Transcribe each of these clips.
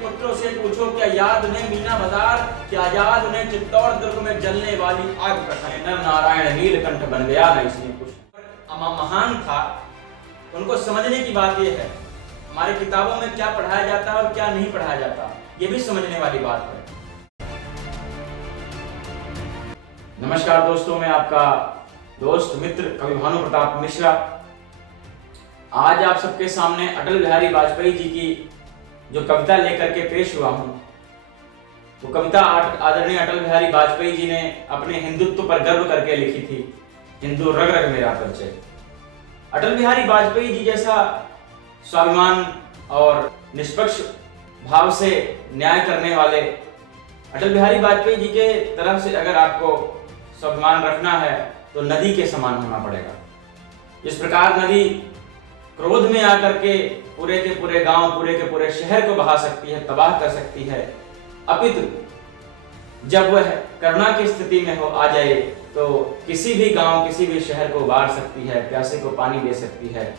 पुत्रों से पूछो, क्या याद उन्हें मीना बाजार, क्या याद उन्हें चित्तौड़ दुर्ग में जलने वाली आग प्रखर। नर नारायण नीलकंठ बन गया न इसमें कुछ। महान था, उनको समझने की बात यह है हमारी किताबों में क्या पढ़ाया जाता है और क्या नहीं पढ़ाया जाता, ये भी समझने वाली बात है। नमस्कार दोस्तों, मैं आपका दोस्त मित्र कवि भानु प्रताप मिश्रा आज आप सबके सामने अटल बिहारी वाजपेयी जी की जो कविता लेकर के पेश हुआ हूं। वो कविता आदरणीय अटल बिहारी वाजपेयी जी ने अपने हिंदुत्व पर गर्व करके लिखी थी। हिंदू रग रग मेरा परिचय। अटल बिहारी वाजपेयी जी जैसा स्वाभिमान और निष्पक्ष भाव से न्याय करने वाले अटल बिहारी वाजपेयी जी के तरफ से अगर आपको स्वाभिमान रखना है तो नदी के समान होना पड़ेगा। इस प्रकार नदी क्रोध में आकर के पूरे के पूरे गांव, पूरे के पूरे शहर को बहा सकती है, तबाह कर सकती है, अपितु जब वह करुणा की स्थिति में हो आ जाए तो किसी भी गांव, किसी भी शहर को उबार सकती है, प्यासे को पानी दे सकती है।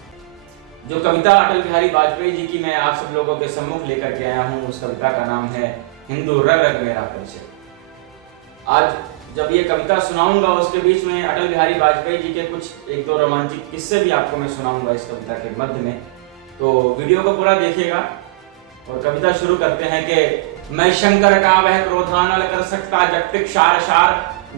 जो कविता अटल बिहारी वाजपेयी जी की मैं आप सब लोगों के सम्मुख लेकर के आया हूं, उस कविता का नाम है हिंदू रग रग मेरा परिचय। आज जब ये कविता सुनाऊंगा उसके बीच में अटल बिहारी वाजपेयी जी के कुछ एक दो रोमांचक किस्से भी आपको मैं सुनाऊंगा इस कविता के मध्य में, तो वीडियो को पूरा देखिएगा। और कविता शुरू करते हैं कि मैं शंकर का वह क्रोधानल कर सकता जगतिक शार शार,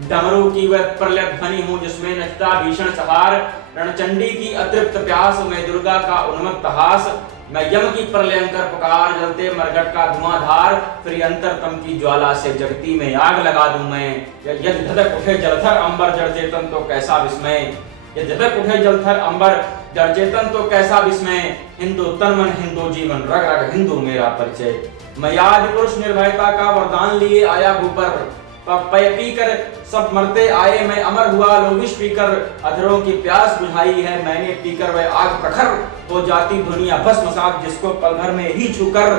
डमरू की वह प्रलय ध्वनि हूं जिसमें नचता भीषण सहार, रणचंडी की अतृप्त प्यास, मैं दुर्गा का उन्मत्त हास, मैं यम की प्रलयंकर पुकार, जलते मरघट का धुआंधार, फिर अंतरतम की ज्वाला से जगती में आग लगा दूं मैं। यदि धधक उठे जलथर अंबर जड़ चेतन तो कैसा विस्मय, यदि धधक उठे जलथर अंबर जड़ चेतन तो कैसा विस्मय, हिंदू तन मन हिंदू जीवन रग रग हिंदू मेरा परिचय। मैं आदि पुरुष निर्भयता का वरदान लिए आया भूपर, पय पीकर सब मरते आए मैं अमर हुआ, लो विष पीकर अधरों की प्यास बुझाई है मैंने, पीकर वह आग प्रखर हो जाती दुनिया भस्मसात, जिसको पल भर में ही छूकर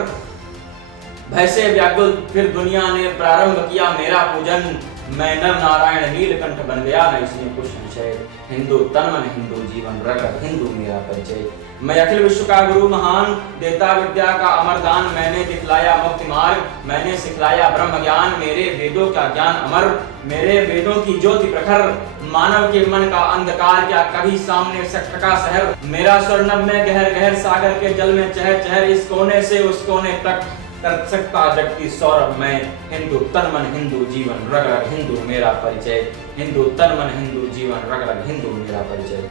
भय से व्याकुल फिर दुनिया ने प्रारंभ किया मेरा पूजन। मैं नर नारायण नीलकंठ बन गया न इसमें कुछ संशय, हिंदू तन मन हिंदू जीवन रग रग हिंदू मेरा परिचय। मैं अखिल विश्व का गुरु महान, देता विद्या का अमरदान, मैंने दिखलाया मुक्ति मार्ग, मैंने सिखलाया ब्रह्म ज्ञान, मेरे वेदों का ज्ञान अमर, मेरे वेदों की ज्योति प्रखर, मानव के मन का अंधकार क्या कभी सामने सख्त का शहर, मेरा स्वर्णम में गहर गहर सागर के जल में चहर चहर, इस कोने से उस कोने तक कर सकता जगती सौरभ मैं, हिंदू तन मन हिंदू जीवन रग रग हिंदू मेरा परिचय, हिंदू तन मन हिंदू जीवन रग रग हिंदू मेरा परिचय।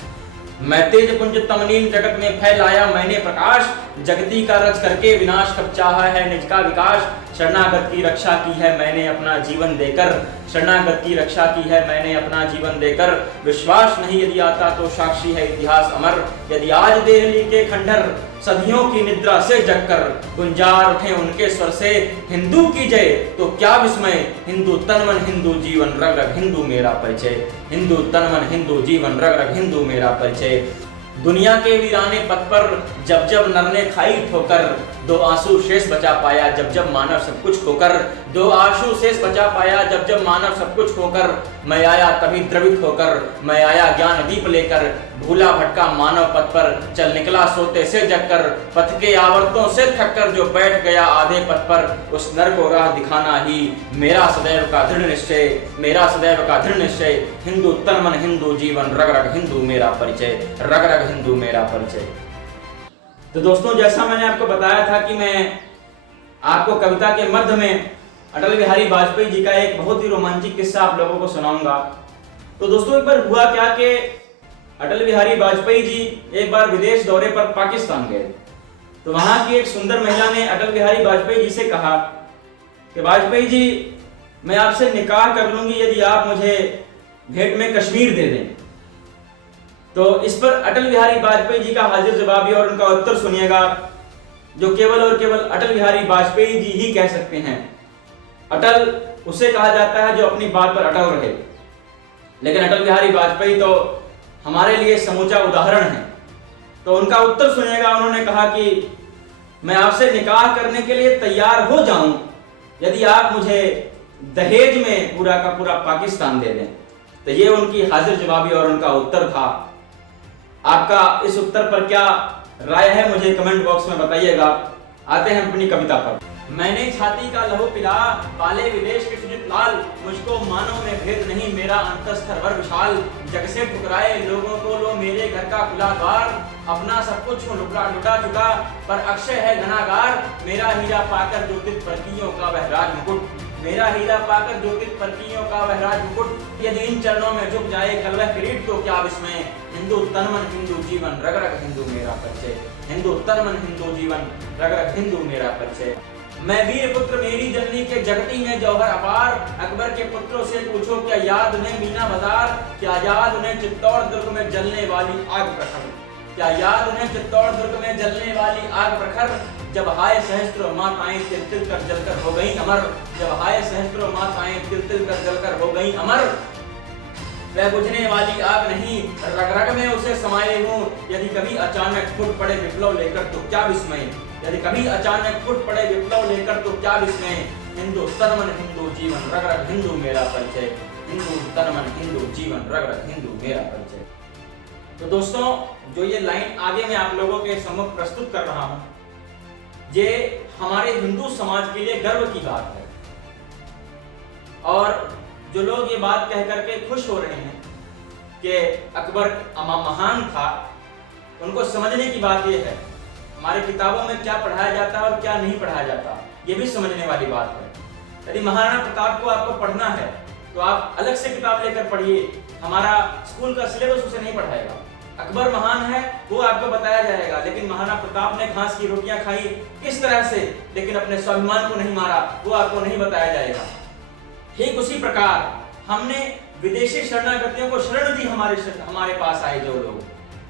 मैं तेज पुंज तमनीन जगत में फैलाया मैंने प्रकाश, जगती का रच करके विनाश कब चाहा है निज का विकास, शरणागत की रक्षा की है मैंने अपना जीवन देकर, शरणागत की रक्षा की है मैंने अपना जीवन देकर, विश्वास नहीं यदि आता तो साक्षी है इतिहास अमर, यदि आज देहली के खंडहर सदियों की निद्रा से जगकर गुंजार उठे उनके स्वर से हिंदू की जय तो क्या विस्मय, हिंदू तन मन हिंदू जीवन रग रग हिंदू मेरा परिचय, हिंदू तन मन हिंदू जीवन रग रग हिंदू मेरा परिचय। दुनिया के वीराने पथ पर जब जब नर ने खाई ठोकर, दो आंसू शेष बचा पाया जब जब मानव सब कुछ खोकर, दो आंसू शेष बचा पाया जब जब मानव सब कुछ खोकर, मैं आया तभी द्रवित होकर, मैं आया ज्ञान दीप लेकर, भूला भटका मानव पथ पर चल निकला सोते से जगकर, पथ के आवर्तों से थककर जो बैठ गया आधे पथ पर, उस नर को राह दिखाना ही मेरा सदैव का दृढ़ निश्चय, मेरा सदैव का दृढ़ निश्चय, हिंदू तन मन हिंदू जीवन रग रग हिंदू मेरा परिचय, रग रग हिंदू मेरा परिचय। तो दोस्तों, जैसा मैंने आपको बताया था कि मैं आपको कविता के मध्य में अटल बिहारी वाजपेयी जी का एक बहुत ही रोमांचक किस्सा आप लोगों को सुनाऊंगा। तो दोस्तों, एक बार हुआ क्या कि अटल बिहारी वाजपेयी जी एक बार विदेश दौरे पर पाकिस्तान गए। तो वहां की एक सुंदर महिला ने अटल बिहारी वाजपेयी जी से कहा कि वाजपेयी जी, मैं आपसे निकाह कर लूंगी यदि आप मुझे भेंट में कश्मीर दे दें। तो इस पर अटल बिहारी वाजपेयी जी का हाजिर जवाबी और उनका उत्तर सुनिएगा, जो केवल और केवल अटल बिहारी वाजपेयी जी ही कह सकते हैं। अटल उसे कहा जाता है जो अपनी बात पर अटल रहे, लेकिन अटल बिहारी वाजपेयी तो हमारे लिए समूचा उदाहरण है। तो उनका उत्तर सुनिएगा। उन्होंने कहा कि मैं आपसे निकाह करने के लिए तैयार हो जाऊं यदि आप मुझे दहेज में पूरा का पूरा पाकिस्तान दे दें। तो ये उनकी हाजिर जवाबी और उनका उत्तर था। आपका इस उत्तर पर क्या राय है मुझे कमेंट बॉक्स में बताइएगा। आते हैं अपनी कविता पर। मैंने छाती का लहू पिला पाले विदेश के सुजित लाल, मुझको मानो में भेद नहीं मेरा अंतस्तर वर विशाल। जग से ठुकराए लोगों को लो मेरे घर का खुला द्वार, अपना सब कुछ लुटा चुका पर अक्षय है घनागार। मेरा हीरा पाकर ज्योतित परकियों का वह राज मुकुट, मेरा हीरा पाकर ज्योतित परकियों का वह राज मुकुट। यदि इन चरणों में झुक जाए कल वह किरीट तो क्या विस्मय। हिंदू तन मन हिंदू जीवन रग रग हिंदू मेरा परिचय, हिंदू तन मन हिंदू जीवन रग रग हिंदू मेरा परिचय। मैं वीर पुत्र मेरी जननी के जगती में जौहर अपार, अकबर के पुत्रों से पूछो क्या याद उन्हें मीना बाजार, क्या याद उन्हें चित्तौड़ दुर्ग में जलने वाली आग प्रखर, क्या याद उन्हें चित्तौड़ दुर्ग में जलने वाली आग प्रखर। जब हाय सहस्त्रों माताएं तिल तिल कर जलकर हो गई अमर, जब हाय सहस्त्रों माताएं तिल तिल कर जलकर हो गई अमर। वह बुझने वाली आग नहीं रग रग में उसे समाये हूँ, यदि कभी अचानक फूट पड़े विप्लव लेकर तो क्या विस्मय, यदि कभी अचानक फूट पड़े विप्लव लेकर तो क्या विस्मय। हिंदू तन मन हिंदू जीवन रग रग हिंदू मेरा परिचय, हिंदू तन मन हिंदू जीवन रग रग हिंदू मेरा परिचय। तो दोस्तों, जो ये लाइन आगे मैं आप लोगों के सम्मुख प्रस्तुत कर रहा हूं, ये हमारे हिंदू समाज के लिए गर्व की बात है। और जो लोग ये बात कह करके खुश हो रहे हैं कि अकबर महान था, उनको समझने की बात यह है हमारे किताबों में क्या पढ़ाया जाता है और क्या नहीं पढ़ाया जाता, ये भी समझने वाली बात है। यदि महाराणा प्रताप को आपको पढ़ना है तो आप अलग से किताब लेकर पढ़िए, हमारा स्कूल का सिलेबस उसे नहीं पढ़ाएगा। अकबर महान है वो आपको बताया जाएगा, लेकिन महाराणा प्रताप ने घास की रोटियां खाई किस तरह से, लेकिन अपने स्वाभिमान को नहीं मारा, वो आपको नहीं बताया जाएगा। ठीक उसी प्रकार हमने विदेशी शरणागतियों को शरण दी, हमारे पास आए जो लोग,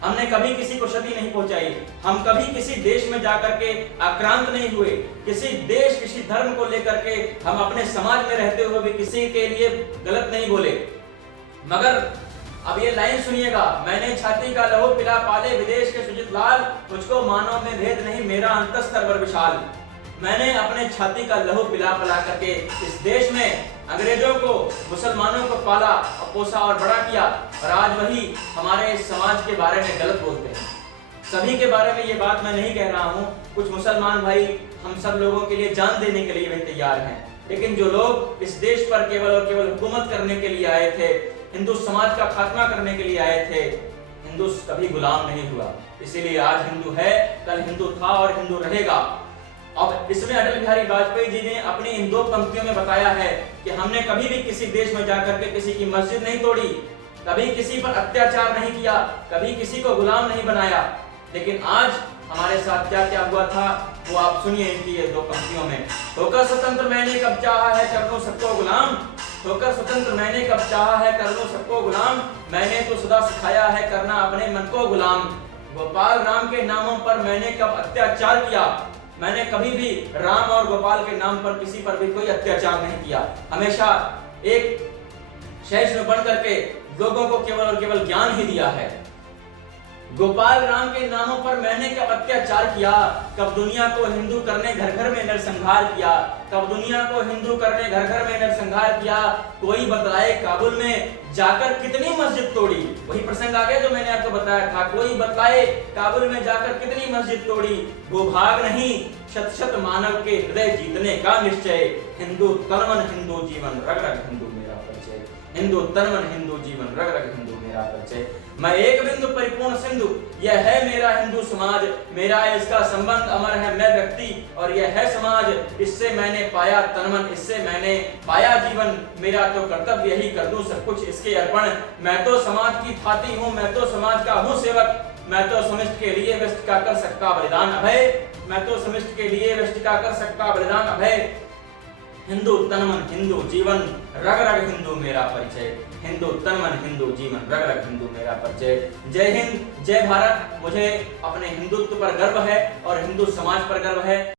हमने कभी किसी को क्षति नहीं पहुंचाई, हम कभी किसी देश में जाकर के आक्रांत नहीं हुए, किसी देश किसी धर्म को लेकर के हम अपने समाज में रहते हुए भी किसी के लिए गलत नहीं बोले। मगर अब ये लाइन सुनिएगा, मैंने छाती का लहू पिला पाले विदेश के सुजित लाल, मुझको मानव में भेद नहीं मेरा अंतस्तर वर विशाल। मैंने अपने छाती का लहू पिला करके इस देश में अंग्रेजों को, मुसलमानों को पाला और पोसा और बड़ा किया, और आज वही हमारे समाज के बारे में गलत बोलते हैं। सभी के बारे में ये बात मैं नहीं कह रहा हूँ, कुछ मुसलमान भाई हम सब लोगों के लिए जान देने के लिए भी तैयार हैं, लेकिन जो लोग इस देश पर केवल और केवल हुकूमत करने के लिए आए थे, हिंदू समाज का खात्मा करने के लिए आए थे, हिंदू कभी गुलाम नहीं हुआ। इसीलिए आज हिंदू है, कल हिंदू था और हिंदू रहेगा। अब इसमें अटल बिहारी वाजपेयी जी ने अपनी इन दो पंक्तियों में बताया है कि हमने कभी भी किसी देश में जाकर के किसी की मस्जिद नहीं तोड़ी, कभी किसी पर अत्याचार नहीं किया, कभी किसी को गुलाम नहीं बनाया। लेकिन आज हमारे साथ क्या क्या हुआ था वो आप सुनिए इनकी ये दो पंक्तियों में। होकर स्वतंत्र मैंने कब चाहा है कर लूं सबको गुलाम, होकर स्वतंत्र मैंने कब चाहा है कर लूं सबको गुलाम, मैंने तो सदा सिखाया है करना अपने मन को गुलाम। गोपाल राम के नामों पर मैंने कब अत्याचार किया, मैंने कभी भी राम और गोपाल के नाम पर किसी पर भी कोई अत्याचार नहीं किया, हमेशा एक सहिष्णु बन करके लोगों को केवल और केवल ज्ञान ही दिया है। गोपाल राम के नामों पर मैंने कब अत्याचार किया, कब दुनिया को हिंदू करने घर घर में नरसंहार किया, कब दुनिया को हिंदू करने घर घर में नरसंहार किया। कोई बतलाए काबुल में जाकर कितनी मस्जिद तोड़ी, वही प्रसंग आ गया जो मैंने आपको बताया था। कोई बतलाए काबुल में जाकर कितनी मस्जिद तोड़ी, भूभाग नहीं शत शत मानव के हृदय जीतने का निश्चय। हिंदू तन मन हिंदू जीवन रग रग हिंदू मेरा परिचय, हिंदू तन मन हिंदू जीवन रग रग हिंदू मेरा परिचय। मैं एक बिंदु परिपूर्ण सिंधु, यह है मेरा हिंदू समाज, मेरा इसका संबंध अमर है मैं व्यक्ति और यह है समाज। इससे मैंने पाया तन मन, इससे मैंने पाया जीवन, मेरा तो कर्तव्य यही कर दूं सब कुछ इसके अर्पण। मैं तो समाज की थाती हूँ, मैं तो समाज का हूँ सेवक, मैं तो समिष्ट के लिए व्यष्टि का कर सकता बलिदान अभय, मैं तो समिष्ट के लिए व्यष्टि का कर सकता बलिदान अभय। हिंदू तन मन हिंदू जीवन रग रग हिंदू मेरा परिचय, हिंदू तन मन हिंदू जीवन रग रग हिंदू मेरा परिचय। जय हिंद, जय भारत। मुझे अपने हिंदुत्व पर गर्व है और हिंदू समाज पर गर्व है।